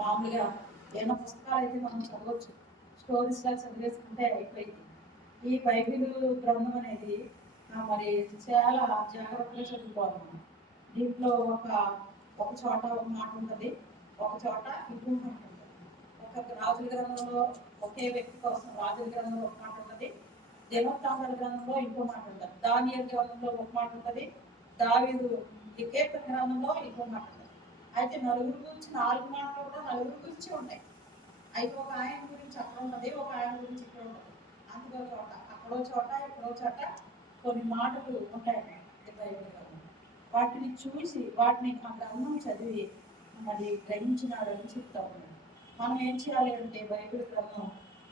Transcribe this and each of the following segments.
మామూలుగా ఏమైనా పుస్తకాలు అయితే మనం చదవచ్చు, స్టోరీస్ లా చదివేసుకుంటే అయిపోయింది. ఈ బైబిల్ గ్రంథం అనేది మరి చాలా జాగ్రత్తగా చదువుకోవాలి మనం. దీంట్లో ఒక చోట ఒక మాట ఉంటుంది, ఒక చోట ఇంప్రూవ్మెంట్ ఉంటుంది. ఒక రాజుల గ్రంథంలో ఒకే వ్యక్తి కోసం రాజుల గ్రంథంలో ఒక మాట ఉంటుంది, దినవృత్తాంతాల గ్రంథంలో ఇంకో మాట ఉంటుంది, దానియేలు గ్రంథంలో ఒక మాట ఉంటుంది, దావీదు ఈ కీర్తన గ్రంథంలో ఇంకో మాట ఉంటుంది. అయితే నలుగురు గురించి 4 మాటలు కూడా నలుగురు గురించి ఉంటాయి. అయితే ఒక ఆయన గురించి అక్కడ ఉన్నది, ఒక ఆయన గురించి ఇక్కడ ఉన్నది. అందుకో చోట అక్కడో చోట ఇక్కడో చోట కొన్ని మాటలు ఉంటాయి బైబిల్లో. వాటిని చూసి వాటిని ఆ గ్రంథం చదివి మరి గ్రహించినాడని చెప్తా ఉన్నాడు. మనం ఏం చేయాలి అంటే బైబిల్ గ్రంథం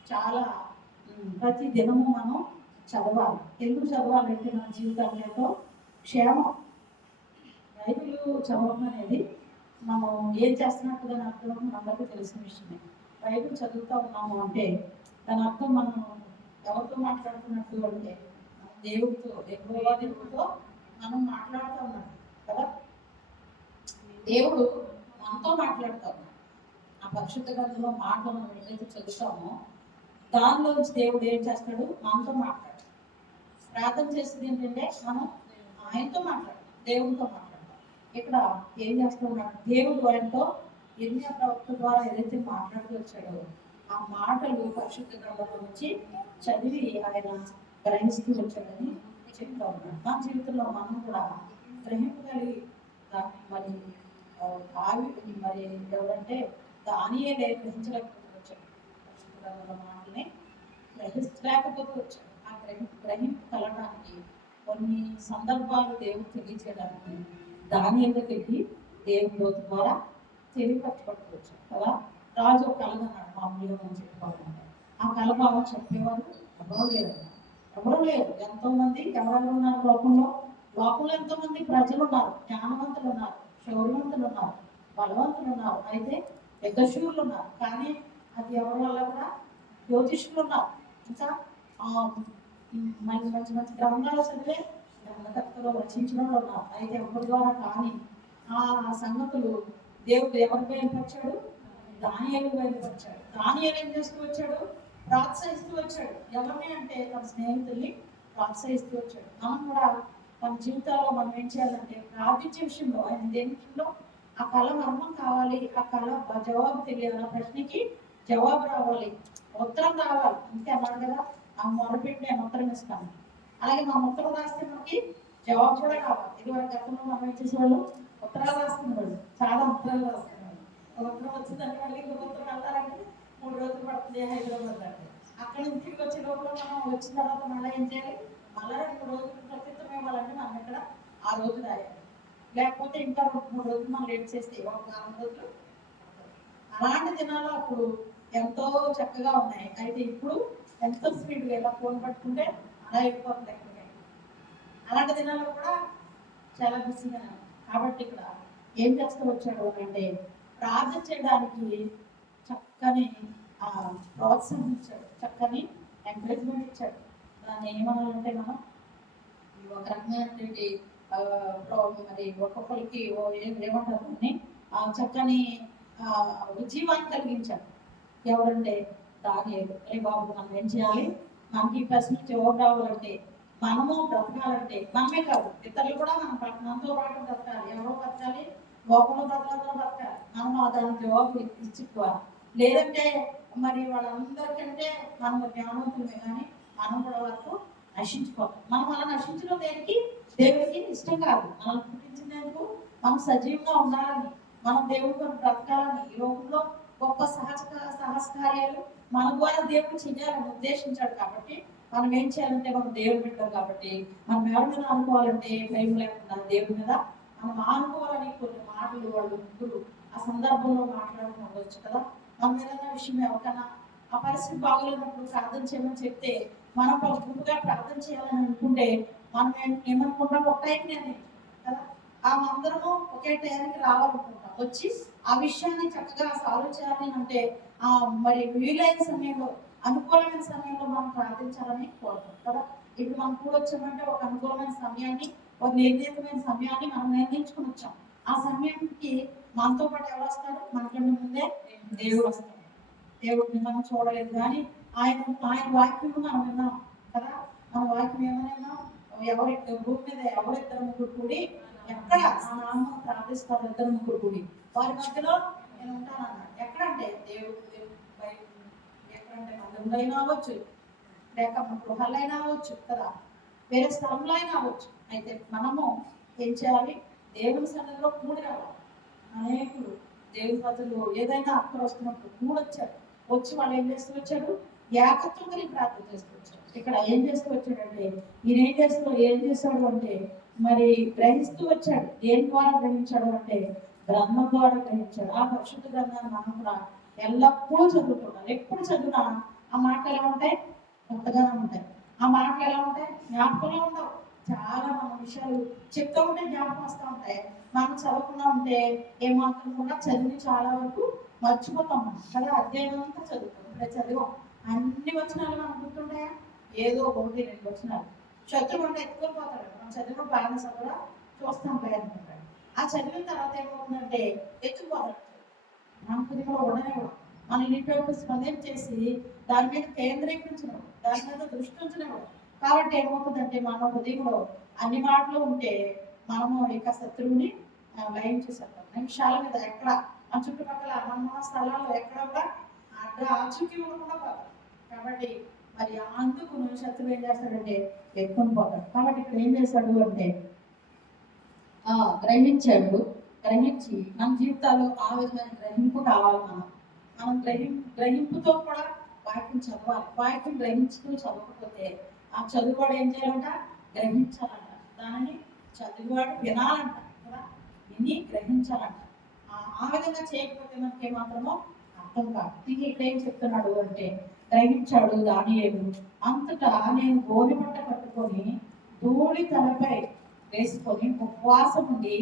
చాలా ప్రతి దినము మనం చదవాలి. ఎందుకు చదవాలంటే మన జీవితంలో క్షేమం. బైబిల్ చదవడం అనేది మనం ఏం చేస్తున్నట్టు దాని అర్థం అందరికీ తెలిసిన విషయమే. బైబిల్ చదువుతూ ఉన్నాము అంటే దాని అర్థం మనం ఎవరితో మాట్లాడుతున్నట్టు అంటే దేవుడితో, దేవుడితో మనం మాట్లాడుతూ ఉన్నాం కదా. దేవుడు మనతో మాట్లాడుతూ ఉన్నాడు. ఆ పరిశుద్ధ గ్రంథంలో మాటలు మనం ఏదైతే చదువుతామో దానిలోంచి దేవుడు ఏం చేస్తాడు, మనతో మాట్లాడు. ప్రార్థన చేసేది ఏంటంటే మనం ఆయనతో మాట్లాడతాం, దేవుడితో మాట్లాడతాం. ఇక్కడ ఏం చేస్తున్నాడు, దేవుడు ఆయనతో ఎన్నో ప్రవక్త ద్వారా ఏదైతే మాట్లాడుతూ వచ్చాడో ఆ మాటలు పరిశుద్ధ గ్రంథంలో నుంచి చదివి ఆయన గ్రహిస్తూ వచ్చాడని చెప్తా ఉన్నాడు. మన జీవితంలో మనం కూడా గ్రహింపగలిగి మరి మరి ఎవరంటే దానియేలే గ్రహించలేకపోతే వచ్చాడు, పరిశుద్ధ గ్రంథంలో మాటల్ని గ్రహించలేకపోతే వచ్చాడు. ఆ గ్రహింపు కలగడానికి కొన్ని సందర్భాలు దేవుడు తెలియచేయడానికి దానియేలుకి వెళ్ళి దేవుని లోతు ద్వారా తెలియపరచబడుకోవచ్చు కదా. రాజు ఒక కలగన్నాడు, మామూలుగా మనం చెప్పుకోవాలంటే ఆ కలభావం చెప్పేవారు ఎవరు లేరు. ఎంతో మంది ఎవరెవరు ఉన్నారు లోకంలో ఎంతో మంది ప్రజలు ఉన్నారు, జ్ఞానవంతులు ఉన్నారు, శౌర్యవంతులు ఉన్నారు, బలవంతులు ఉన్నారు, అయితే యజ్ఞశూరులు ఉన్నారు. కానీ అది ఎవరి వల్ల కూడా జ్యోతిష్యులు ఉన్నారు, ఇంకా మంచి మంచి మంచి గ్రంథాలు చదివే గ్రంథకర్తలో రచించిన వాళ్ళు ఉన్నారు. అయితే ఎవరి ద్వారా కానీ ఆ సంగతులు దేవుడు ఎవరికి బయలుపరిచాడు, దానియేలు బయలుపరిచాడు. దానియేలు ఏం చేస్తూ వచ్చాడు, ప్రోత్సహిస్తూ వచ్చాడు. ఎవరిని అంటే తన స్నేహితుల్ని ప్రోత్సహిస్తూ వచ్చాడు. మనం కూడా మన జీవితాల్లో మనం ఏం చేయాలంటే ప్రార్థించే విషయంలో ఆయన దేని విషయంలో ఆ కళ మర్మం కావాలి, ఆ కళ జవాబు తెలియాలి, ఆ ప్రశ్నకి జవాబు రావాలి, ఉత్తరం రావాలి. అంతే అన్నాడు కదా, ఆ మొరపెట్టి నేను ఉత్తరం ఇస్తాను. అలాగే మా ఉత్తరం రాస్తే మనకి జవాబు కూడా కావాలి. ఇది వారి గతంలో మనం ఏం చేసేవాళ్ళు, ఉత్తరాలు రాసుకునేవాళ్ళు, చాలా ఉత్తరాలు రాసుకునేవాళ్ళు. ఒక ఉత్తరం వచ్చిందంటే మళ్ళీ ఇంకొక ఉత్తరం వెళ్తారంటే 3 రోజులు పడుతుంది హైదరాబాద్ అంటే. అక్కడ నుంచి తిరిగి వచ్చే లోపల మనం వచ్చిన తర్వాత మళ్ళీ ఏం చేయాలి, మళ్ళీ 2 రోజులు ప్రత్యుత్తరం ఇవ్వాలంటే మనం ఇక్కడ ఆ రోజు రాయాలి. లేకపోతే ఇంకా 2-3 రోజులు మనం లేట్ చేస్తే ఒక 4 రోజులు. అలాంటి దినాలు అప్పుడు ఎంతో చక్కగా ఉన్నాయి. అయితే ఇప్పుడు ఎంతో స్పీడ్గా ఇలా ఫోన్ పట్టుకుంటే అలా అయిపోతుంది ఎక్కడికి. అలాంటి దినాల్లో కూడా చాలా బిజీగా. కాబట్టి ఇక్కడ ఏం చేస్తూ వచ్చాడు అంటే ప్రార్థన చేయడానికి చక్కని ప్రోత్సాహం ఇచ్చాడు, చక్కని ఎంకరేజ్మెంట్ ఇచ్చాడు. దాన్ని ఏమనాలంటే మనం ఒక రకమైనటువంటి మరి ఒక్కొక్కరికి ఏమంటారు దాన్ని చక్కని ఉజ్జీవాన్ని కలిగించాడు. ఎవరంటే దానియేలు. బాబు మనం ఏం చేయాలి, మనకి ఈ ప్రశ్నకి జవాబు రావాలంటే మనము బ్రతకాలంటే మనమే కాదు ఇతరులు కూడా మనతో పాటు బ్రతకాలి. ఎవరో బ్రతకాలి, లోకంలో బ్రతకాలంలో బ్రతకాలి. మనం దానికి జవాబు ఇచ్చుకోవాలి. లేదంటే మరి వాళ్ళందరికంటే మనం జ్ఞానవంతులమే కానీ మనం కూడా వరకు నశించిపోతాం. మనం అలా నశించడం దేవుడికి ఇష్టం కాదు. మనం పుట్టించినందుకు మనం సజీవంగా ఉండాలని, మనం దేవుడు మనం బ్రతకాలని, ఈ లోకంలో గొప్ప సాహస కార్యాలు మన ద్వారా దేవుడు చేయాలని ఉద్దేశించాడు. కాబట్టి మనం ఏం చేయాలంటే మనం దేవుడు పెట్టాం కాబట్టి మనం ఎవరి మీద అనుకోవాలంటే భయం లేకుండా దేవుడి మీద మనం ఆనుకోవాలని కొన్ని మాటలు వాళ్ళు ముగ్గురు ఆ సందర్భంలో మాట్లాడుకోవచ్చు కదా. మనం ఏదైనా విషయం ఎవరికైనా ఆ పరిస్థితి బాగోలేనప్పుడు ప్రార్థన చేయమని చెప్తే మనం గుంపుగా ప్రార్థన చేయాలని అనుకుంటే మనం ఏమనుకుంటాం, ఒక టైంకి నేను కదా అందరము ఒకే టైంకి రావాలనుకుంటాం. వచ్చి ఆ విషయాన్ని చక్కగా సాల్వ్ చేయాలి అంటే మరి వీలైన సమయంలో అనుకూలమైన సమయంలో మనం ప్రార్థించాలని కోరుతాం కదా. ఇప్పుడు మనం కూడొచ్చామంటే ఒక అనుకూలమైన సమయాన్ని, ఒక నిర్ణీతమైన సమయాన్ని మనం నిర్ణయించుకుని వచ్చాం. ఆ సమయానికి మనతో పాటు ఎవరు వస్తాడు? మనకంటే ముందే దేవుడు వస్తాడు. దేవుడిని మనం చూడలేదు కానీ ఆయన ఆయన వాక్యం మనం విన్నాం కదా. మన వాక్యం ఏమని విన్నాం? ఎవరి భూమి మీద ఎవరిద్దరు ముగ్గురు కూడి ఎక్కడ ఆ నామం ప్రార్థిస్తారు, ఇద్దరు ముగ్గురు కూడి వారి మధ్యలో నేను ఉంటానన్నాడు. ఎక్కడంటే దేవుడు ఎక్కడంటే మందిరంలో అయినా అవ్వచ్చు, లేక మన గృహాలైనా అవ్వచ్చు కదా, వేరే స్థలంలో అయినా అవ్వచ్చు. అయితే మనము ఏం చేయాలి? దేవుని సన్నిధిలో కూడి రావాలి. అనేకులు దేవుని ప్రజలు ఏదైనా అక్కడ వస్తున్నప్పుడు కూడొచ్చాడు. వచ్చి వాళ్ళు ఏం చేస్తూ వచ్చాడు? ఏకత్వం కలిగి ప్రార్థన చేస్తూ వచ్చాడు. ఇక్కడ ఏం చేస్తూ వచ్చాడంటే ఈయన ఏం చేస్తాడు అంటే మరి గ్రహిస్తూ వచ్చాడు. దేని ద్వారా గ్రహించాడు అంటే గ్రంథం ద్వారా గ్రహించాడు. ఆ పరిశుద్ధ గ్రంథాన్ని మనం కూడా ఎల్లప్పుడూ చదువుకుంటాం. ఎప్పుడు చదివినా ఆ మాటలు ఎలా ఉంటాయి? కొత్తగానే ఉంటాయి. ఆ మాటలు ఎలా ఉంటాయి? జ్ఞాపకంలో ఉండవు. చాలా మన విషయాలు చెప్తూ ఉంటే జ్ఞాపకం వస్తూ ఉంటాయి. మనం చదవకుండా ఉంటే ఏమాత్రం కూడా చదివి చాలా వరకు మర్చిపోతాం. మనం కదా అధ్యయనం అంతా చదువుతాం. ఇప్పుడే చదివాం. అన్ని వచనాలు మనకు గుర్తుంటాయా? ఏదో ఒకటి రెండు వచనాలు. శత్రువు అంటే ఎత్తుకొని పోతాడు. మనం చదివిన బాగా కూడా చూస్తాం ప్రయత్నింటాడు. ఆ చదివిన తర్వాత ఏమవుతుందంటే ఎత్తుకుపోతాడు. మన హృదయంలో ఉండనివ్వడం, మన నిర్ణయం చేసి దాని మీద కేంద్రీకరించడం, దాని మీద దృష్టి ఉంచనివ్వడం. కాబట్టి ఏమవుతుందంటే మన హృదయంలో అన్ని మాటలు ఉంటే మనము ఇక శత్రువుని లయం చేసేస్తాం. నిమిషాల మీద ఎక్కడ మన చుట్టుపక్కల మన స్థలాల్లో ఎక్కడ కూడా ఆచూకీ ఉండకుండా పోతాం. కాబట్టి మరి అందుకు శత్రువు ఏం చేస్తాడంటే ఎక్కుని పోతాడు. కాబట్టి ఇక్కడ ఏం చేశాడు అంటే గ్రహించి మన జీవితాల్లో ఆ విధమైన గ్రహింపు కావాలి. మనం గ్రహింపుతో కూడా వాక్యం చదవాలి. వాక్యం గ్రహించుతూ చదవకపోతే ఆ చదువువాడు ఏం చేయాలంట? గ్రహించాలంట. దానిని చదువువాడు వినాలంట కదా, విని గ్రహించాలంట. ఆ విధంగా చేయకపోతే మనకి ఏమాత్రమో అర్థం కాదు. ఇక్కడ ఏం చెప్తున్నాడు అంటే గ్రహించాడు దానియేలు. అంతటా నేను గోనె పట్ట కట్టుకొని ధూళి తలపై వేసుకొని ఉపవాసం ఉండి